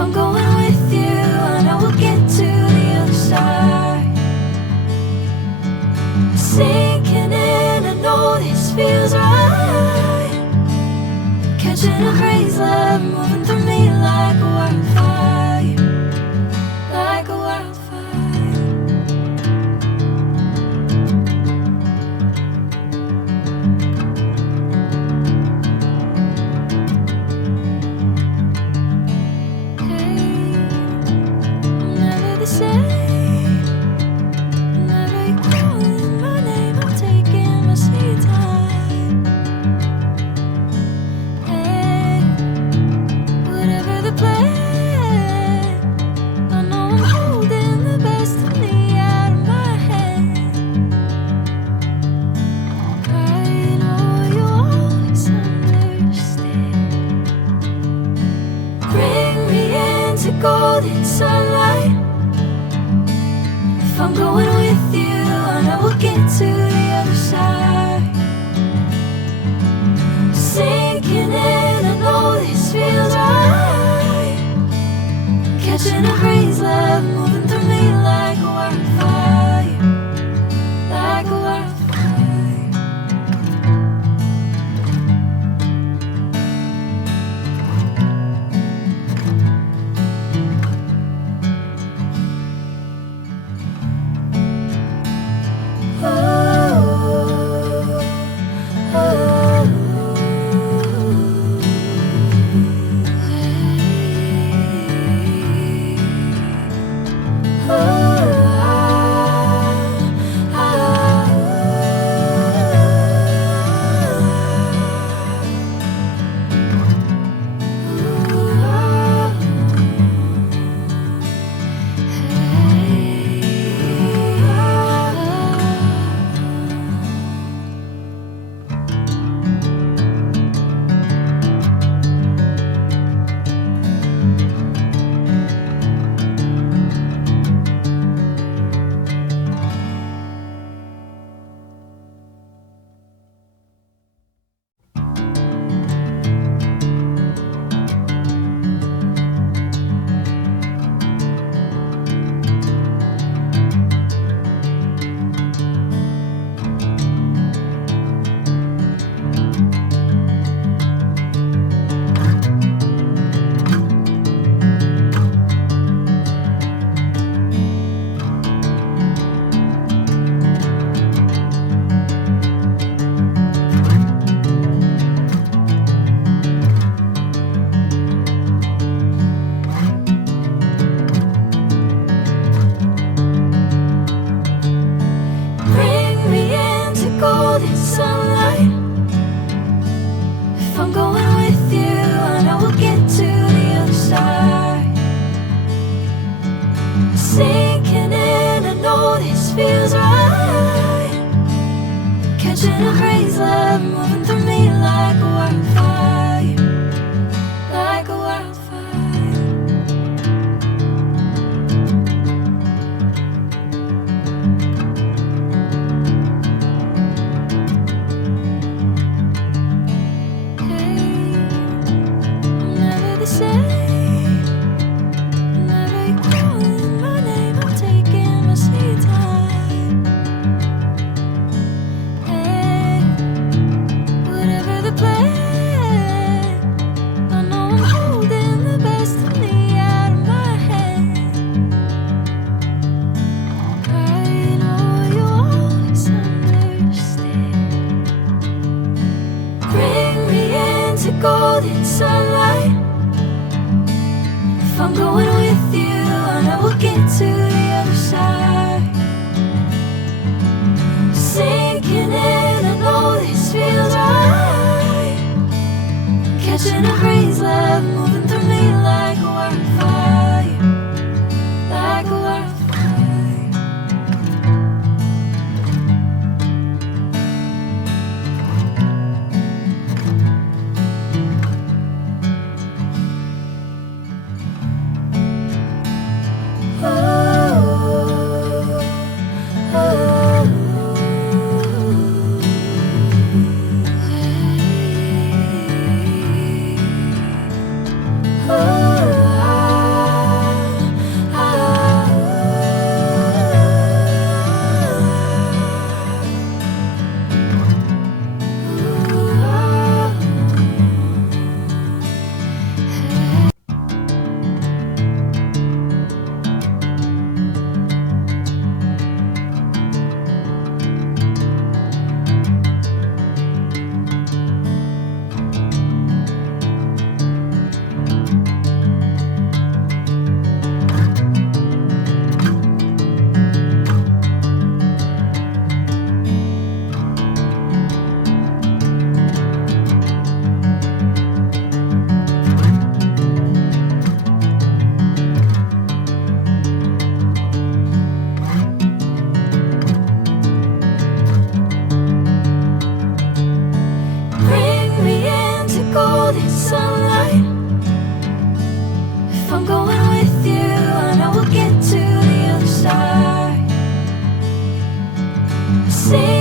I'm going with you, I know we'll get to the other side. Sinking in, I know this feels right. Catching a crazy love, moving through me like a wildfire, like a wildfire. Hey, I'm never the same. Whenever you're calling my name, I'm taking my sweet time. Hey, whatever the plan, I know I'm holding the best of me out of my hand. I know you always understand. Bring me into golden sunlight. If I'm going with you, I know we'll get to the other side. Sinking in, I know this feels right. Catching a crazy love, moving through me like a wildfire, like a wildfire. Bring me into golden sunlight. If I'm going with you, I know we'll get to the other side. Sinking in, I know this feels right. Catching a crazy love, moving through me like a wildfire, like a wildfire. Hey, I'm never the same. Whenever you're calling my name, I'm taking my sweet time. Hey, whatever the plan, I know I'm holding the best of me out of my hand. I know you always understand. Bring me into golden sunlight. If I'm going with you, I know we'll get to the other side. Sinking in, I know this feels right. Catching a crazy love, moving through me like a wildfire, like a wildfire. golden sunlight. If I'm going with you, I know we'll get to the other side. See